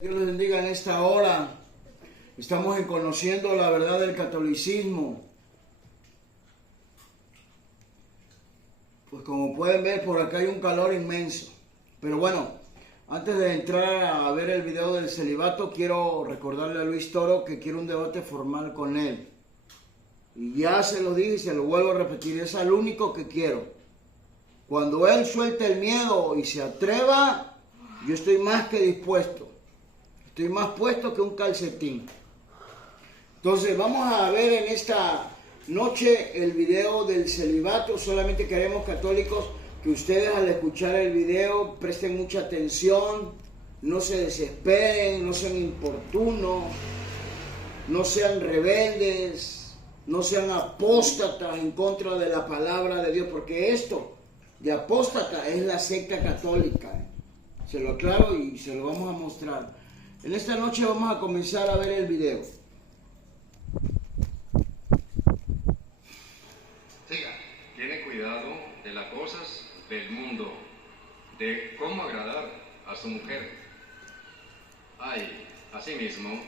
Dios les bendiga en esta hora. Estamos conociendo la verdad del catolicismo. Pues como pueden ver, por acá hay un calor inmenso. Pero bueno, antes de entrar a ver el video del celibato, quiero recordarle a Luis Toro que quiero un debate formal con él. Y ya se lo dije y se lo vuelvo a repetir, es al único que quiero. Cuando él suelte el miedo y se atreva, yo estoy más que dispuesto. Estoy más puesto que un calcetín. Entonces vamos a ver en esta noche el video del celibato. Solamente queremos, católicos, que ustedes al escuchar el video presten mucha atención, no se desesperen, no sean importunos, no sean rebeldes, no sean apóstatas en contra de la palabra de Dios, porque esto de apóstata es la secta católica. Se lo aclaro y se lo vamos a mostrar. En esta noche vamos a comenzar a ver el video. Siga. Tiene cuidado de las cosas del mundo, de cómo agradar a su mujer. Asimismo,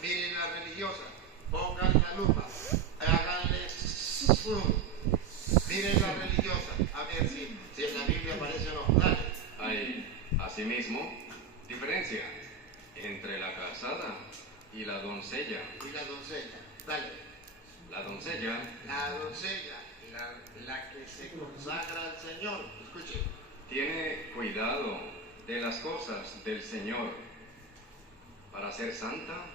miren la religiosa, pongan la lupa, háganle zoom. Miren la religiosa, a ver si en la Biblia aparece o no. Dale. Hay, asimismo, diferencia entre la casada y la doncella. Y la doncella, dale. La doncella, la que se consagra al Señor. Escuche. tiene cuidado de las cosas del Señor para ser santa,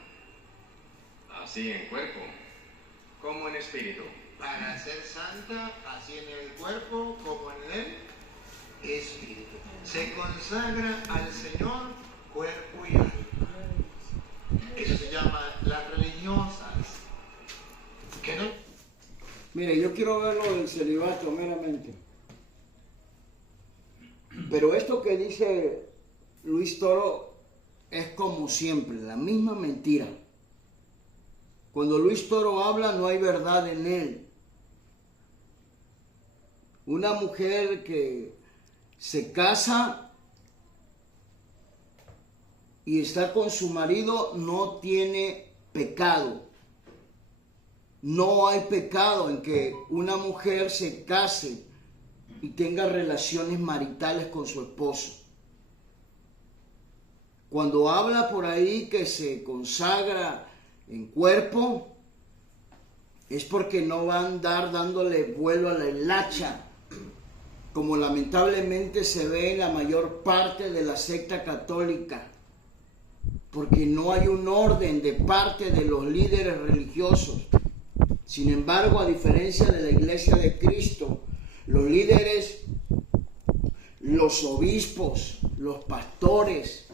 así en cuerpo como en espíritu. Para ser santa, así en el cuerpo como en el espíritu. Se consagra al Señor cuerpo y alma. Eso se llama las religiosas. ¿Qué no? Mire, yo quiero ver lo del celibato meramente. Pero esto que dice Luis Toro es como siempre, la misma mentira. Cuando Luis Toro habla no hay verdad en él. Una mujer que se casa y está con su marido no tiene pecado. No hay pecado en que una mujer se case y tenga relaciones maritales con su esposo. Cuando habla por ahí que se consagra en cuerpo, es porque no va a andar dándole vuelo a la hilacha, como lamentablemente se ve en la mayor parte de la secta católica, porque no hay un orden de parte de los líderes religiosos. Sin embargo, a diferencia de la Iglesia de Cristo, los líderes, los obispos, los pastores,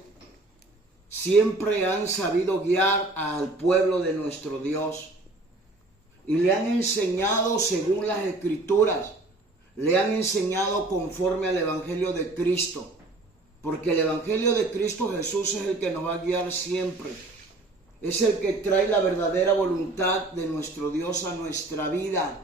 siempre han sabido guiar al pueblo de nuestro Dios y le han enseñado según las Escrituras, le han enseñado conforme al Evangelio de Cristo, porque el Evangelio de Cristo Jesús es el que nos va a guiar siempre. Es el que trae la verdadera voluntad de nuestro Dios a nuestra vida.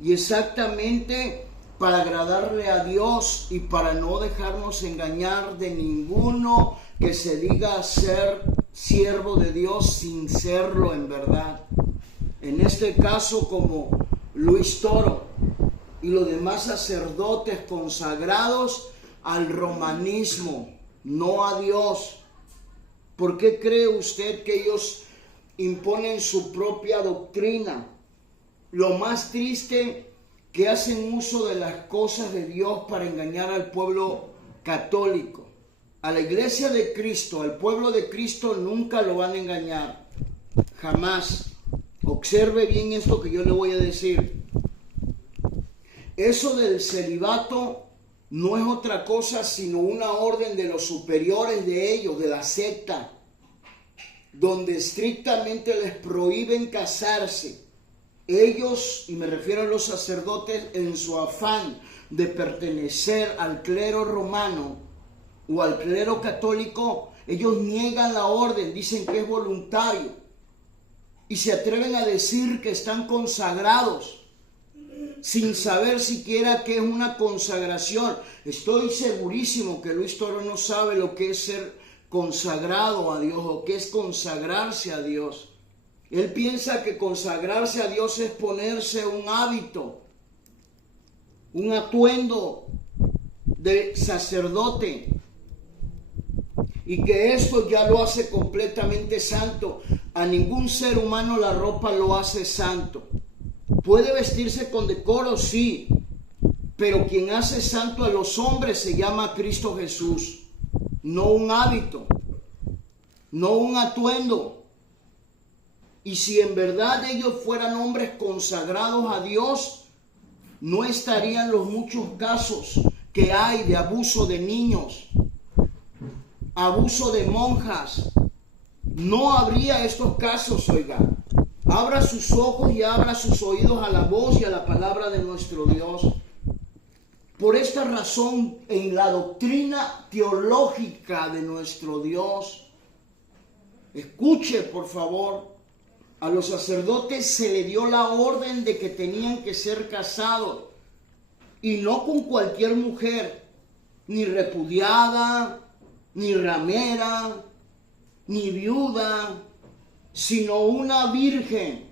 Y exactamente para agradarle a Dios y para no dejarnos engañar de ninguno que se diga ser siervo de Dios sin serlo en verdad. En este caso, como Luis Toro y los demás sacerdotes consagrados al romanismo, no a Dios. ¿Por qué cree usted que ellos imponen su propia doctrina? Lo más triste, que hacen uso de las cosas de Dios para engañar al pueblo católico. A la Iglesia de Cristo, al pueblo de Cristo, nunca lo van a engañar. Jamás. Observe bien esto que yo le voy a decir. Eso del celibato no es otra cosa sino una orden de los superiores de ellos, de la secta, donde estrictamente les prohíben casarse. Ellos, y me refiero a los sacerdotes, en su afán de pertenecer al clero romano o al clero católico, ellos niegan la orden, dicen que es voluntario y se atreven a decir que están consagrados, sin saber siquiera qué es una consagración. Estoy segurísimo que Luis Toro no sabe lo que es ser consagrado a Dios o qué es consagrarse a Dios. Él piensa que consagrarse a Dios es ponerse un hábito, un atuendo de sacerdote, y que esto ya lo hace completamente santo. A ningún ser humano la ropa lo hace santo. Puede vestirse con decoro, sí, pero quien hace santo a los hombres se llama Cristo Jesús, no un hábito, no un atuendo. Y si en verdad ellos fueran hombres consagrados a Dios, no estarían los muchos casos que hay de abuso de niños, abuso de monjas. No habría estos casos, oiga. Abra sus ojos y abra sus oídos a la voz y a la palabra de nuestro Dios. Por esta razón, en la doctrina teológica de nuestro Dios, escuche por favor, a los sacerdotes se le dio la orden de que tenían que ser casados, y no con cualquier mujer, ni repudiada, ni ramera, ni viuda, sino una virgen.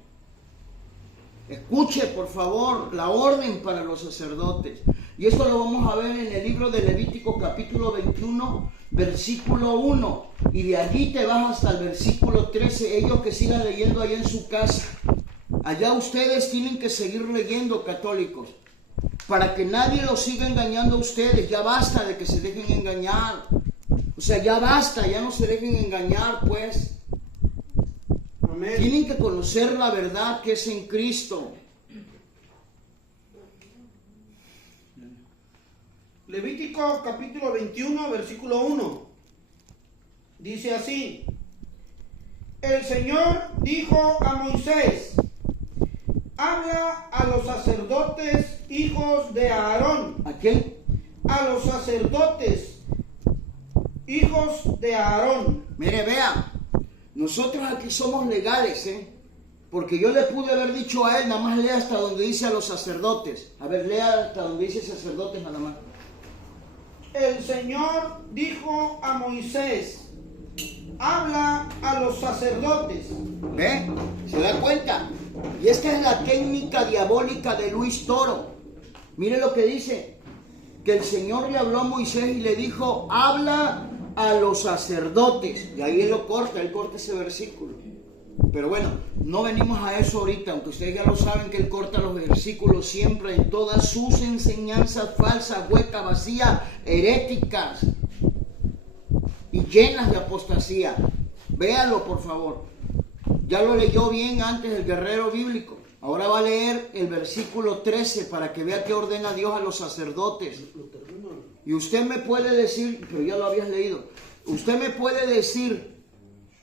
Escuche por favor la orden para los sacerdotes. Y esto lo vamos a ver en el libro de Levítico capítulo 21, versículo 1. Y de allí te vas hasta el versículo 13. Ellos que sigan leyendo allá en su casa. Allá ustedes tienen que seguir leyendo, católicos, para que nadie los siga engañando a ustedes. Ya basta de que se dejen engañar. O sea, ya basta, ya no se dejen engañar, pues. Amén. Tienen que conocer la verdad que es en Cristo. Levítico capítulo 21, versículo 1. Dice así: el Señor dijo a Moisés: habla a los sacerdotes hijos de Aarón. ¿A quién? A los sacerdotes hijos de Aarón. Mire, vea, nosotros aquí somos legales, porque yo le pude haber dicho a él, nada más lea hasta donde dice a los sacerdotes. A ver, lea hasta donde dice sacerdotes nada más. El Señor dijo a Moisés: habla a los sacerdotes. ¿Ve? ¿Se da cuenta? Y esta es la técnica diabólica de Luis Toro. Mire lo que dice, que el Señor le habló a Moisés y le dijo: habla a los sacerdotes. Y ahí él corta ese versículo. Pero bueno, no venimos a eso ahorita, aunque ustedes ya lo saben que él corta los versículos siempre en todas sus enseñanzas falsas, huecas, vacías, heréticas y llenas de apostasía. Véanlo por favor. Ya lo leyó bien antes el guerrero bíblico. Ahora va a leer el versículo 13 para que vea qué ordena Dios a los sacerdotes. Y usted me puede decir, pero ya lo habías leído, usted me puede decir,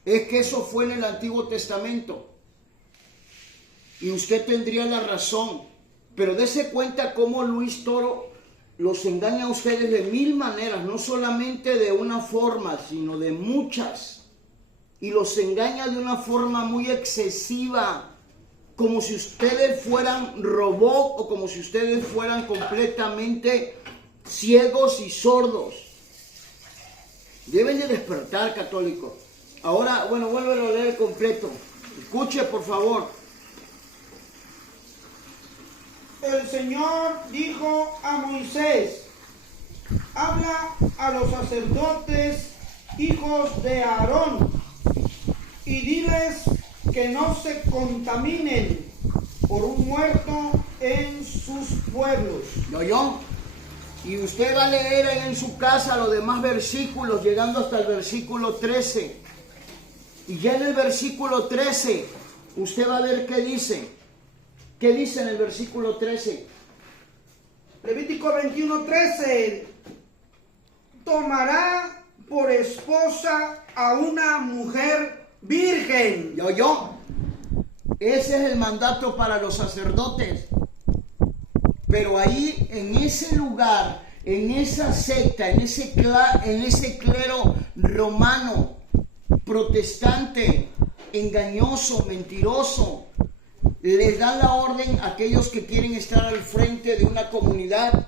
es que eso fue en el Antiguo Testamento. Y usted tendría la razón. Pero dése cuenta cómo Luis Toro los engaña a ustedes de mil maneras, no solamente de una forma, sino de muchas. Y los engaña de una forma muy excesiva, como si ustedes fueran robots o como si ustedes fueran completamente ciegos y sordos. Deben de despertar, católicos. Ahora, bueno, vuélvelo a leer completo. Escuche, por favor. El Señor dijo a Moisés: habla a los sacerdotes hijos de Aarón y diles que no se contaminen por un muerto en sus pueblos. ¿Lo oyó? Y usted va a leer en su casa los demás versículos, llegando hasta el versículo 13. Y ya en el versículo 13, usted va a ver qué dice. ¿Qué dice en el versículo 13? Levítico 21:13. Tomará por esposa a una mujer virgen. ¿Ya oyó? Ese es el mandato para los sacerdotes. Pero ahí, en ese lugar, en esa secta, en ese clero romano, protestante, engañoso, mentiroso, les dan la orden a aquellos que quieren estar al frente de una comunidad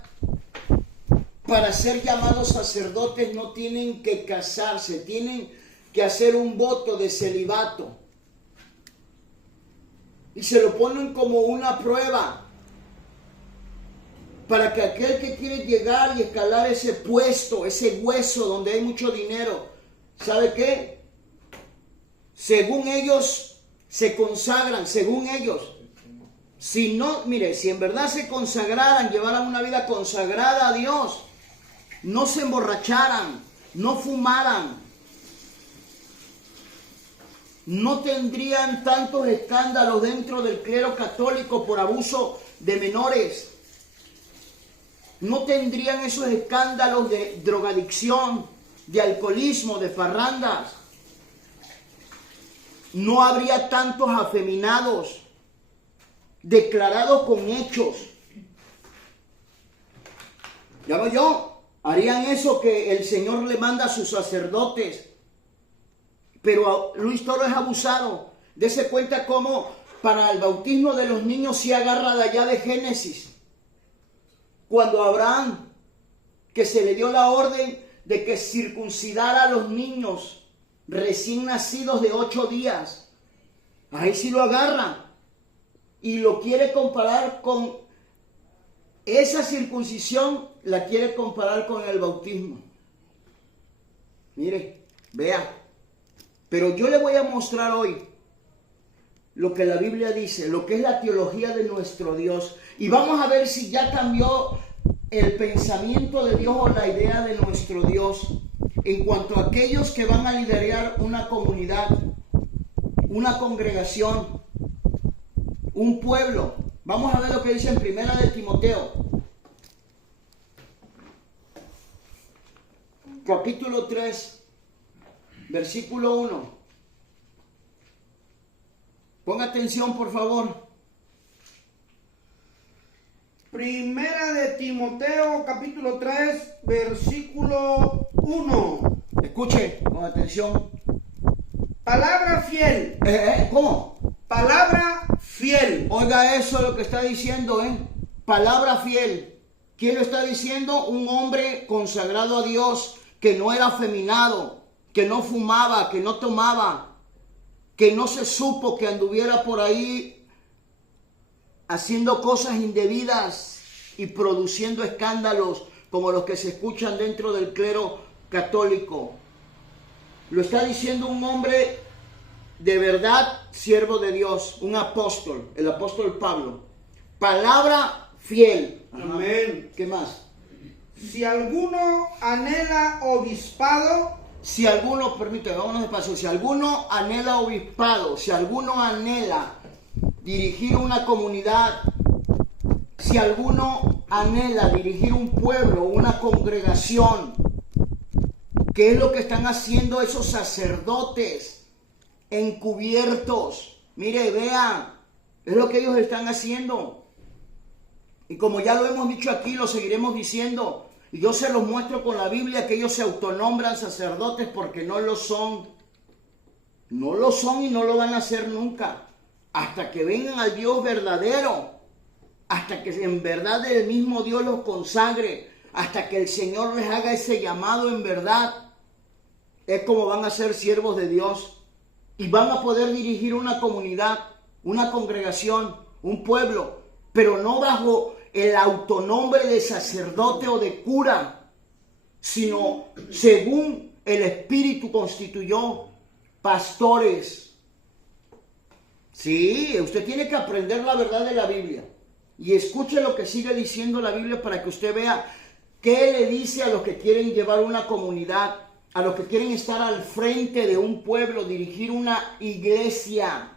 para ser llamados sacerdotes no tienen que casarse, tienen que hacer un voto de celibato. Y se lo ponen como una prueba para que aquel que quiere llegar y escalar ese puesto, ese hueso donde hay mucho dinero, ¿sabe qué? Según ellos se consagran, según ellos. Si no, mire, si en verdad se consagraran, llevaran una vida consagrada a Dios, no se emborracharan, no fumaran, no tendrían tantos escándalos dentro del clero católico por abuso de menores. No tendrían esos escándalos de drogadicción, de alcoholismo, de parrandas. No habría tantos afeminados declarados con hechos. Ya lo yo, harían eso que el Señor le manda a sus sacerdotes. Pero Luis Toro es abusado. Dese cuenta cómo para el bautismo de los niños se agarra de allá de Génesis. Cuando Abraham, que se le dio la orden de que circuncidara a los niños recién nacidos de 8 días, ahí sí lo agarra y lo quiere comparar con esa circuncisión, la quiere comparar con el bautismo. Mire, vea, pero yo le voy a mostrar hoy lo que la Biblia dice, lo que es la teología de nuestro Dios. Y vamos a ver si ya cambió el pensamiento de Dios o la idea de nuestro Dios en cuanto a aquellos que van a liderar una comunidad, una congregación, un pueblo. Vamos a ver lo que dice en Primera de Timoteo, capítulo 3, versículo 1. Ponga atención, por favor. Primera de Timoteo, capítulo 3, versículo 1. Escuche con atención. Palabra fiel. ¿Cómo? Palabra fiel. Oiga eso lo que está diciendo, palabra fiel. ¿Quién lo está diciendo? Un hombre consagrado a Dios, que no era afeminado, que no fumaba, que no tomaba, que no se supo que anduviera por ahí haciendo cosas indebidas y produciendo escándalos como los que se escuchan dentro del clero católico. Lo está diciendo un hombre de verdad, siervo de Dios, un apóstol, el apóstol Pablo. Palabra fiel. Amén. ¿Qué más? Si alguno anhela obispado, Si alguno, permíteme, vámonos despacio. Si alguno anhela obispado, si alguno anhela dirigir una comunidad, si alguno anhela dirigir un pueblo, una congregación, ¿qué es lo que están haciendo esos sacerdotes encubiertos? Mire, vean, es lo que ellos están haciendo. Y como ya lo hemos dicho aquí, lo seguiremos diciendo. Y yo se los muestro con la Biblia que ellos se autonombran sacerdotes porque no lo son. No lo son y no lo van a hacer nunca. Hasta que vengan al Dios verdadero. Hasta que en verdad el mismo Dios los consagre. Hasta que el Señor les haga ese llamado en verdad. Es como van a ser siervos de Dios. Y van a poder dirigir una comunidad, una congregación, un pueblo. Pero no bajo el autonombre de sacerdote o de cura, sino según el Espíritu constituyó pastores. Sí, usted tiene que aprender la verdad de la Biblia. Y escuche lo que sigue diciendo la Biblia para que usted vea qué le dice a los que quieren llevar una comunidad, a los que quieren estar al frente de un pueblo, dirigir una iglesia.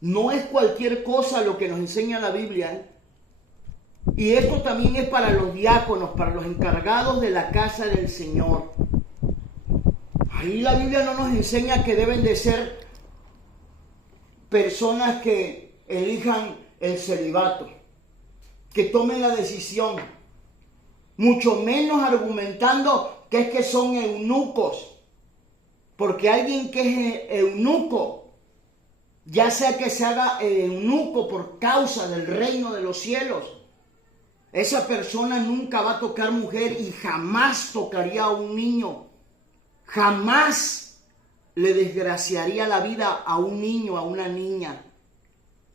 No es cualquier cosa lo que nos enseña la Biblia, Y esto también es para los diáconos, para los encargados de la casa del Señor. Ahí la Biblia no nos enseña que deben de ser personas que elijan el celibato, que tomen la decisión, mucho menos argumentando que son eunucos, porque alguien que es eunuco, ya sea que se haga eunuco por causa del reino de los cielos, Esa persona nunca va a tocar mujer y jamás tocaría a un niño. Jamás le desgraciaría la vida a un niño, a una niña.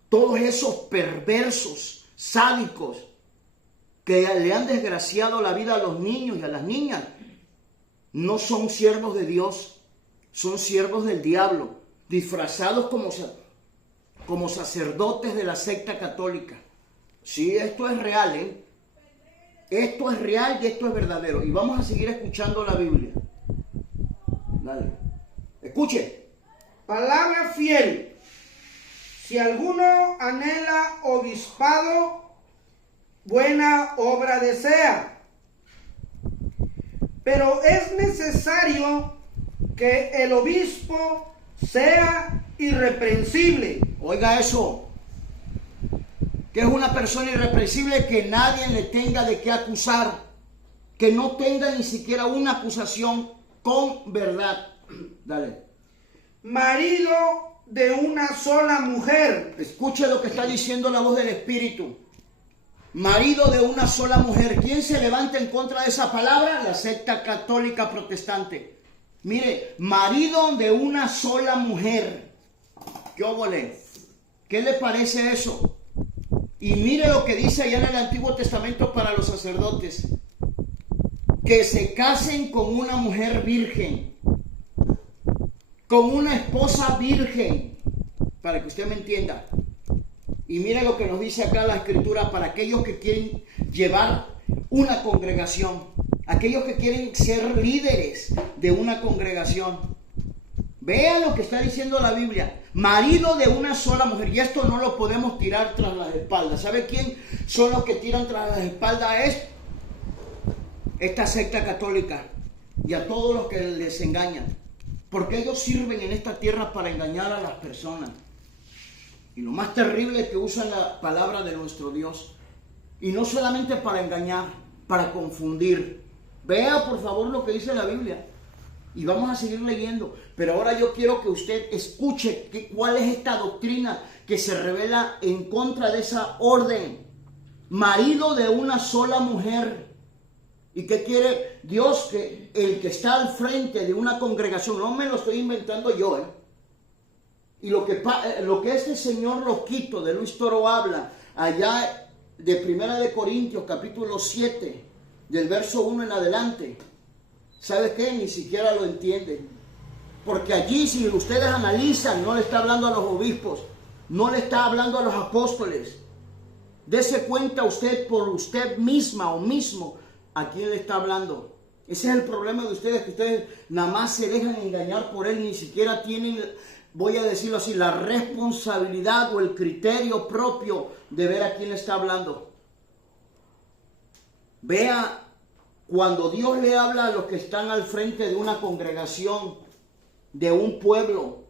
Todos esos perversos, sádicos, que le han desgraciado la vida a los niños y a las niñas, no son siervos de Dios, son siervos del diablo, disfrazados como sacerdotes de la secta católica. Sí, esto es real, ¿eh? Esto es real y esto es verdadero. Y vamos a seguir escuchando la Biblia. Dale. Escuche. Palabra fiel. Si alguno anhela obispado, buena obra desea. Pero es necesario que el obispo sea irreprensible. Oiga eso. Que es una persona irreprensible, que nadie le tenga de qué acusar. Que no tenga ni siquiera una acusación con verdad. Dale. Marido de una sola mujer. Escuche lo que está diciendo la voz del Espíritu. Marido de una sola mujer. ¿Quién se levanta en contra de esa palabra? La secta católica protestante. Mire, marido de una sola mujer. ¿Qué óvole? ¿Qué le parece eso? Y mire lo que dice allá en el Antiguo Testamento para los sacerdotes. Que se casen con una mujer virgen. Con una esposa virgen. Para que usted me entienda. Y mire lo que nos dice acá la Escritura para aquellos que quieren llevar una congregación. Aquellos que quieren ser líderes de una congregación. Vean lo que está diciendo la Biblia. Marido de una sola mujer. Y esto no lo podemos tirar tras las espaldas. ¿Sabe quién son los que tiran tras las espaldas? Es esta secta católica. Y a todos los que les engañan. Porque ellos sirven en esta tierra para engañar a las personas. Y lo más terrible es que usan la palabra de nuestro Dios. Y no solamente para engañar, para confundir. Vea por favor lo que dice la Biblia. Y vamos a seguir leyendo. Pero ahora yo quiero que usted escuche cuál es esta doctrina que se revela en contra de esa orden. Marido de una sola mujer. ¿Y qué quiere Dios? Que el que está al frente de una congregación, no me lo estoy inventando yo, Y lo que este señor Loquito de Luis Toro habla allá de 1 Corintios capítulo 7, del verso 1 en adelante, ¿sabe qué? Ni siquiera lo entienden. Porque allí, si ustedes analizan, no le está hablando a los obispos, no le está hablando a los apóstoles. Dese cuenta usted por usted misma o mismo a quién le está hablando. Ese es el problema de ustedes, que ustedes nada más se dejan engañar por él, ni siquiera tienen, voy a decirlo así, la responsabilidad o el criterio propio de ver a quién le está hablando. Vea, cuando Dios le habla a los que están al frente de una congregación, de un pueblo,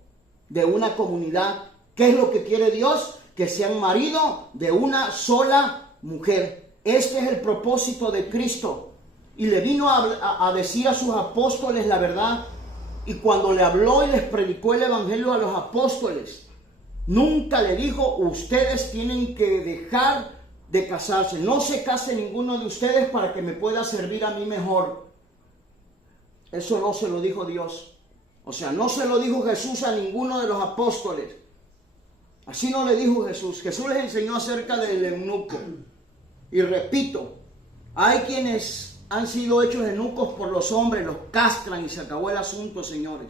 de una comunidad, ¿qué es lo que quiere Dios? Que sean marido de una sola mujer. Este es el propósito de Cristo. Y le vino a decir a sus apóstoles la verdad. Y cuando le habló y les predicó el evangelio a los apóstoles, nunca le dijo: ustedes tienen que dejar de casarse. No se case ninguno de ustedes para que me pueda servir a mí mejor. Eso no se lo dijo Dios. O sea, no se lo dijo Jesús a ninguno de los apóstoles. Así no le dijo Jesús. Jesús les enseñó acerca del eunuco. Y repito, hay quienes han sido hechos eunucos por los hombres, los castran y se acabó el asunto, señores.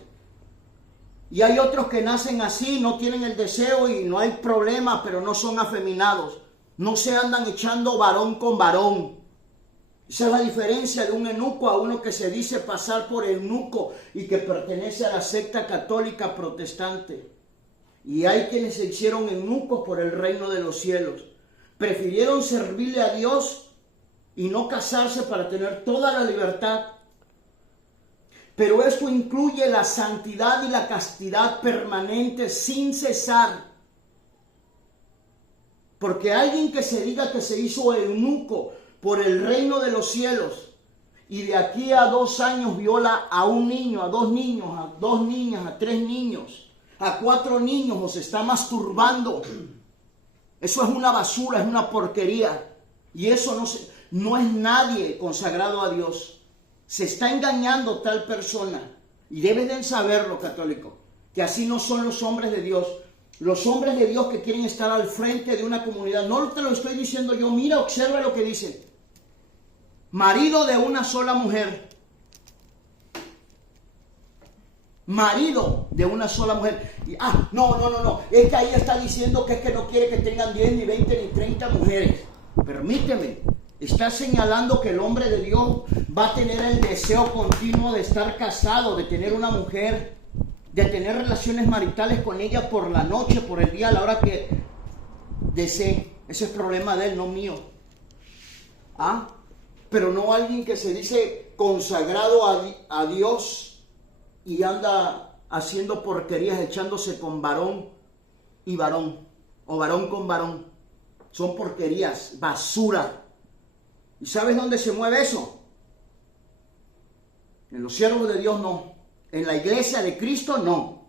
Y hay otros que nacen así, no tienen el deseo y no hay problema, pero no son afeminados. No se andan echando varón con varón. Esa es la diferencia de un eunuco a uno que se dice pasar por eunuco y que pertenece a la secta católica protestante. Y hay quienes se hicieron eunucos por el reino de los cielos. Prefirieron servirle a Dios y no casarse para tener toda la libertad. Pero esto incluye la santidad y la castidad permanente sin cesar. Porque alguien que se diga que se hizo eunuco por el reino de los cielos y de aquí a 2 años viola a un niño, a 2 niños, a 2 niñas, a 3 niños, a 4 niños o se está masturbando, eso es una basura, es una porquería. Y eso no es nadie consagrado a Dios. Se está engañando tal persona. Y debes de saberlo, católico, que así no son los hombres de Dios. Los hombres de Dios que quieren estar al frente de una comunidad. No te lo estoy diciendo yo. Mira, observa lo que dice. Marido de una sola mujer. Marido de una sola mujer. No. Es que ahí está diciendo que es que no quiere que tengan 10, ni 20, ni 30 mujeres. Permíteme. Está señalando que el hombre de Dios va a tener el deseo continuo de estar casado, de tener una mujer, de tener relaciones maritales con ella por la noche, por el día, a la hora que desee. Ese es problema de él, no mío. Pero no alguien que se dice consagrado a Dios y anda haciendo porquerías, echándose con varón y varón, o varón con varón. Son porquerías, basura. ¿Y sabes dónde se mueve eso? En los siervos de Dios no. En la iglesia de Cristo no.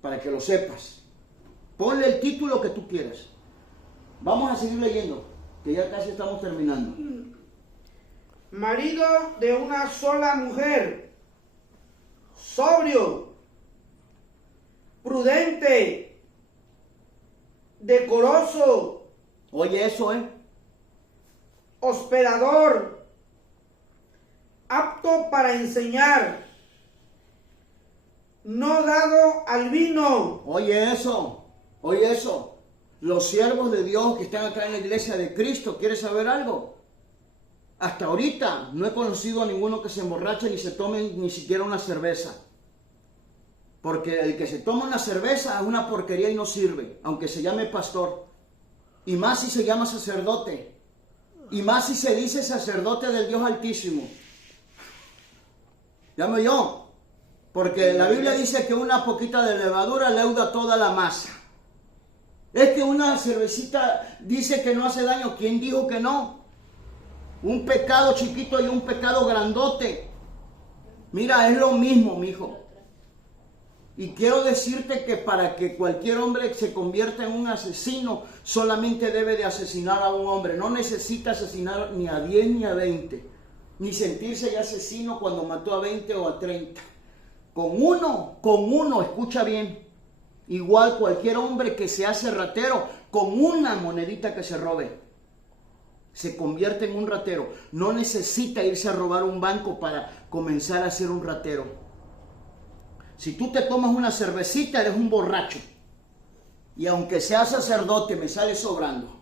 Para que lo sepas. Ponle el título que tú quieras. Vamos a seguir leyendo, que ya casi estamos terminando. Marido de una sola mujer, sobrio, prudente, decoroso. Oye eso, hospedador, apto para enseñar, no dado al vino. Oye eso. Los siervos de Dios que están acá en la iglesia de Cristo, ¿quieres saber algo? Hasta ahorita no he conocido a ninguno que se emborrache ni se tome ni siquiera una cerveza. Porque el que se toma una cerveza es una porquería y no sirve, aunque se llame pastor. Y más si se llama sacerdote. Y más si se dice sacerdote del Dios Altísimo. Llamo yo. Porque la Biblia dice que una poquita de levadura leuda toda la masa. Es que una cervecita dice que no hace daño. ¿Quién dijo que no? Un pecado chiquito y un pecado grandote. Mira, es lo mismo, mijo. Y quiero decirte que para que cualquier hombre se convierta en un asesino, solamente debe de asesinar a un hombre. No necesita asesinar ni a 10 ni a 20. Ni sentirse ya asesino cuando mató a 20 o a 30. Con uno, escucha bien. Igual cualquier hombre que se hace ratero, con una monedita que se robe, se convierte en un ratero. No necesita irse a robar un banco para comenzar a ser un ratero. Si tú te tomas una cervecita, eres un borracho. Y aunque sea sacerdote, me sale sobrando.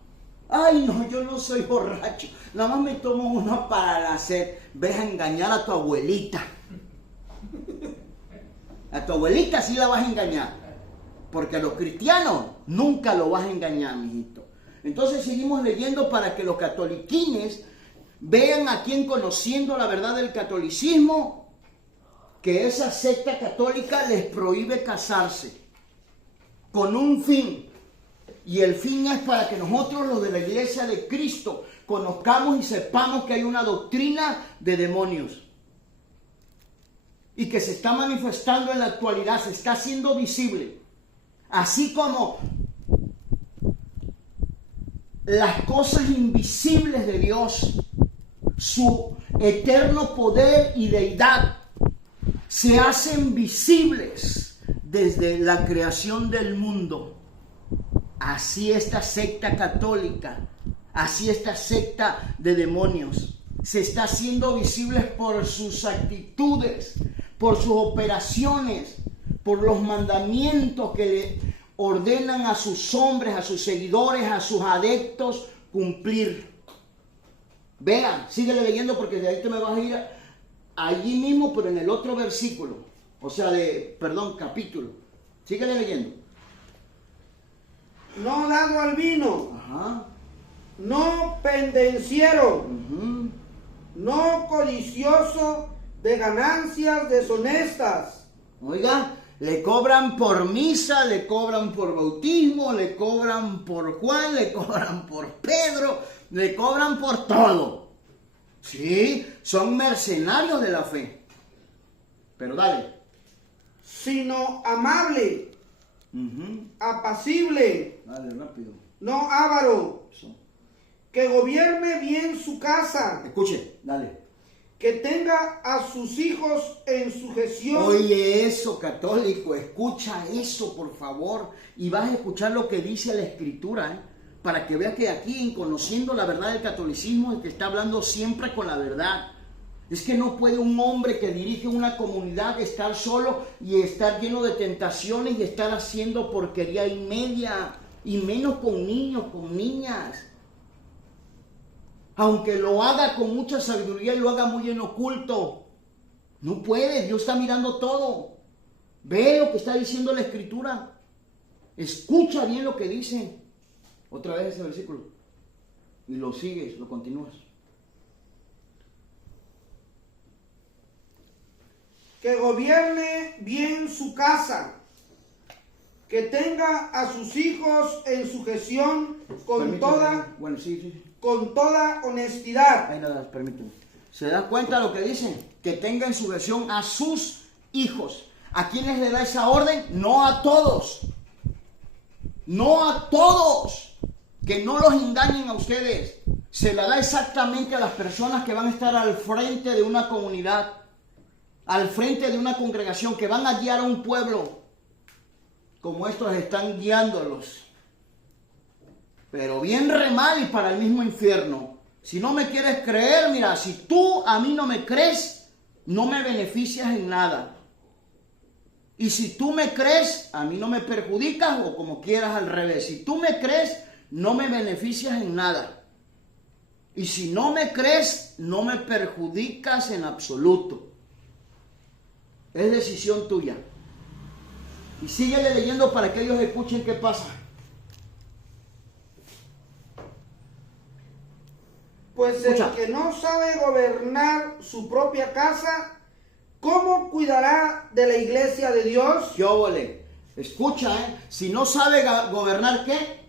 Ay, no, yo no soy borracho. Nada más me tomo una para la sed. Ves a engañar a tu abuelita. A tu abuelita sí la vas a engañar. Porque a los cristianos nunca lo vas a engañar, mijito. Entonces seguimos leyendo para que los catoliquines vean a quien, conociendo la verdad del catolicismo, que esa secta católica les prohíbe casarse con un fin. Y el fin es para que nosotros, los de la iglesia de Cristo, conozcamos y sepamos que hay una doctrina de demonios. Y que se está manifestando en la actualidad, se está haciendo visible. Así como las cosas invisibles de Dios, su eterno poder y deidad, se hacen visibles desde la creación del mundo. Así esta secta católica, así esta secta de demonios, se está haciendo visibles por sus actitudes, por sus operaciones, por los mandamientos que le ordenan a sus hombres, a sus seguidores, a sus adeptos cumplir. Vean, síguele leyendo porque de ahí te me vas a ir allí mismo, pero en el otro versículo, capítulo. Síguele leyendo. No dado al vino. Ajá. No pendenciero. Uh-huh. No codicioso de ganancias deshonestas. Oiga, le cobran por misa, le cobran por bautismo, le cobran por Juan, le cobran por Pedro, le cobran por todo. Sí, son mercenarios de la fe. Pero dale. Sino amable, Uh-huh. apacible, Dale, rápido. no avaro, Eso. que gobierne bien su casa, Escuche, dale. que tenga a sus hijos en sujeción. Oye eso, católico, escucha eso, por favor. Y vas a escuchar lo que dice la Escritura, ¿eh? Para que veas que aquí, en conociendo la verdad del catolicismo, el que está hablando siempre con la verdad. Es que no puede un hombre que dirige una comunidad estar solo y estar lleno de tentaciones y estar haciendo porquería y media, y menos con niños, con niñas. Aunque lo haga con mucha sabiduría y lo haga muy en oculto, no puede. Dios está mirando todo. Ve lo que está diciendo la Escritura. Escucha bien lo que dice. Otra vez ese versículo. Y lo sigues, lo continúas. Que gobierne bien su casa, que tenga a sus hijos en sujeción con toda honestidad. Ahí nada, permíteme. ¿Se da cuenta lo que dice? Que tenga en sujeción a sus hijos. ¿A quiénes le da esa orden? No a todos. No a todos. Que no los engañen a ustedes. Se la da exactamente a las personas que van a estar al frente de una comunidad, al frente de una congregación, que van a guiar a un pueblo, como estos están guiándolos. Pero bien re mal y para el mismo infierno. Si no me quieres creer, mira, si tú a mí no me crees, no me beneficias en nada. Y si tú me crees, a mí no me perjudicas, o como quieras al revés. Si tú me crees, no me beneficias en nada. Y si no me crees, no me perjudicas en absoluto. Es decisión tuya. Y síguele leyendo para que ellos escuchen qué pasa. Pues el que no sabe gobernar su propia casa, ¿cómo cuidará de la iglesia de Dios? ¿Qué óvole? Escucha, Si no sabe gobernar, ¿qué?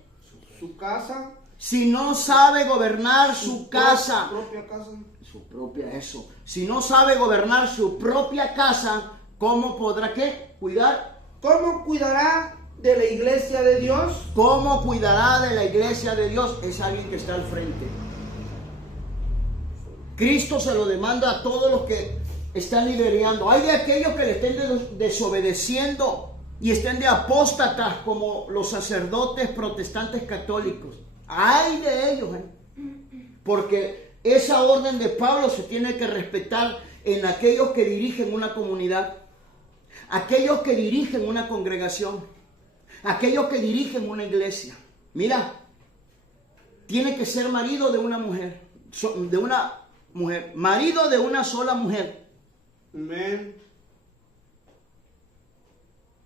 Su casa. Si no sabe gobernar su casa. Su propia casa. Su propia, eso. Si no sabe gobernar su propia casa, ¿cómo podrá qué? Cuidar. ¿Cómo cuidará de la iglesia de Dios? ¿Cómo cuidará de la iglesia de Dios? Es alguien que está al frente. Cristo se lo demanda a todos los que están liderando. Hay de aquellos que le estén desobedeciendo y estén de apóstatas, como los sacerdotes protestantes católicos. Hay de ellos, porque esa orden de Pablo se tiene que respetar en aquellos que dirigen una comunidad, aquellos que dirigen una congregación, aquellos que dirigen una iglesia. Mira, tiene que ser marido de una mujer, marido de una sola mujer. Amén.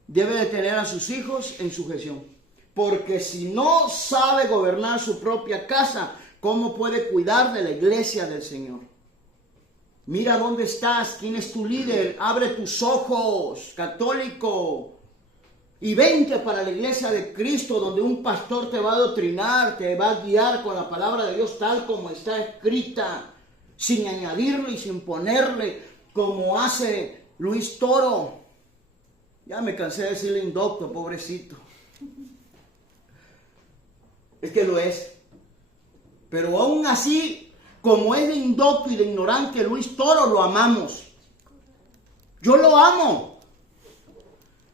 Debe de tener a sus hijos en sujeción. Porque si no sabe gobernar su propia casa, ¿cómo puede cuidar de la iglesia del Señor? Mira dónde estás, quién es tu líder. Abre tus ojos, católico, y vente para la iglesia de Cristo, donde un pastor te va a adoctrinar, te va a guiar con la palabra de Dios tal como está escrita, sin añadirle y sin ponerle, como hace Luis Toro. Ya me cansé de decirle indocto, pobrecito. Es que lo es. Pero aún así, como es de indocto y de ignorante Luis Toro, lo amamos. Yo lo amo.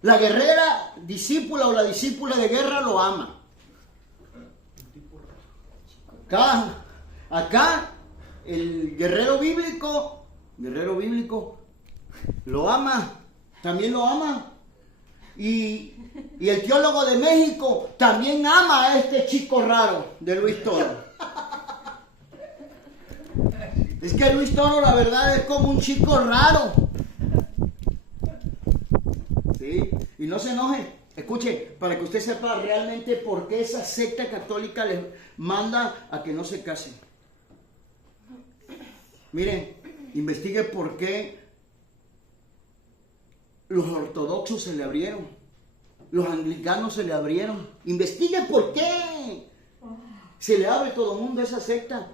La guerrera discípula o la discípula de guerra lo ama. Acá el guerrero bíblico lo ama, también lo ama. Y el teólogo de México también ama a este chico raro de Luis Toro. Es que Luis Toro, la verdad, es como un chico raro. ¿Sí? Y no se enoje. Escuche, para que usted sepa realmente por qué esa secta católica les manda a que no se casen. Miren, investigue por qué los ortodoxos se le abrieron, los anglicanos se le abrieron. Investigue por qué se le abre todo el mundo a esa secta,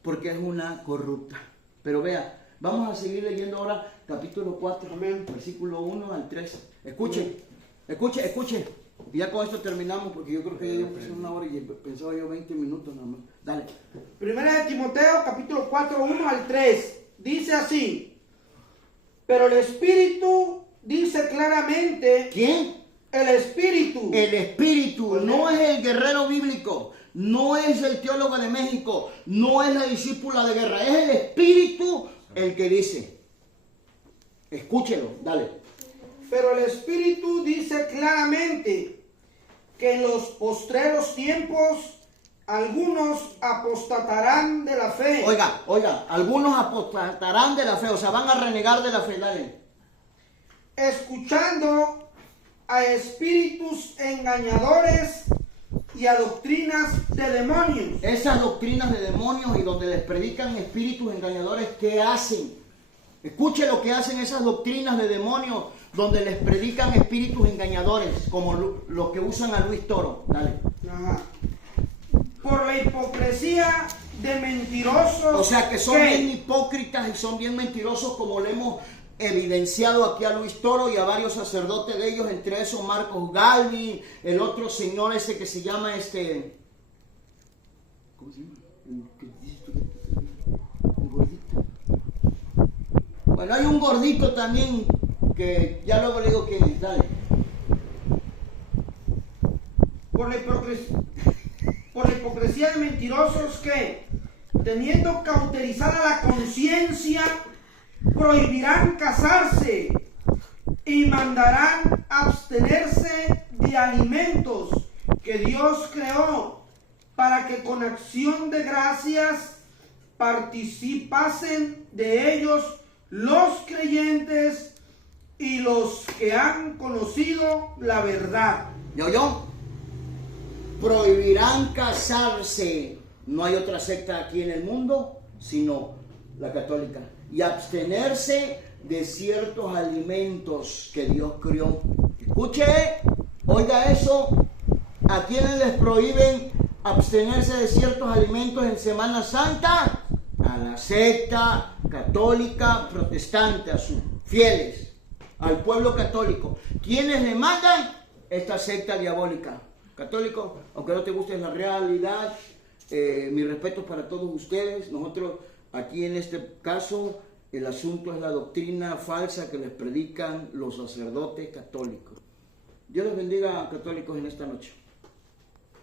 porque es una corrupta. Pero vea, vamos a seguir leyendo ahora capítulo 4, versículo 1 al 3. Escuche, escuche, escuche. Y ya con esto terminamos, porque yo creo que ya empecé una hora y pensaba yo 20 minutos nada más. Dale. Primera de Timoteo, capítulo 4, 1 al 3. Dice así: pero el Espíritu dice claramente... ¿Quién? El Espíritu. El Espíritu, no es el guerrero bíblico, no es el teólogo de México, no es la discípula de guerra, es el Espíritu el que dice. Escúchelo, dale. Pero el Espíritu dice claramente que en los postreros tiempos algunos apostatarán de la fe. Oiga, algunos apostatarán de la fe, o sea, van a renegar de la fe, dale. Escuchando a espíritus engañadores y a doctrinas de demonios. Esas doctrinas de demonios y donde les predican espíritus engañadores, ¿qué hacen? Escuche lo que hacen esas doctrinas de demonios donde les predican espíritus engañadores, como lo que usan a Luis Toro. Dale. Ajá. Por la hipocresía de mentirosos. O sea que son bien hipócritas y son bien mentirosos, como le hemos evidenciado aquí a Luis Toro y a varios sacerdotes de ellos, entre esos Marcos Galvin, el otro señor ese que se llama ¿cómo se llama? El gordito. Bueno, hay un gordito también que ya luego le digo quién es, dale. Por la hipocresía de mentirosos que, teniendo cauterizada la conciencia, prohibirán casarse y mandarán abstenerse de alimentos que Dios creó para que con acción de gracias participasen de ellos los creyentes y los que han conocido la verdad. ¿Ya oyó? Prohibirán casarse. No hay otra secta aquí en el mundo sino la católica. Y abstenerse de ciertos alimentos que Dios creó. Escuche, oiga eso. ¿A quiénes les prohíben abstenerse de ciertos alimentos en Semana Santa? A la secta católica protestante, a sus fieles, al pueblo católico. ¿Quiénes le mandan? Esta secta diabólica. Católico, aunque no te guste la realidad, mi respeto para todos ustedes. Nosotros aquí en este caso el asunto es la doctrina falsa que les predican los sacerdotes católicos. Dios les bendiga, católicos, en esta noche.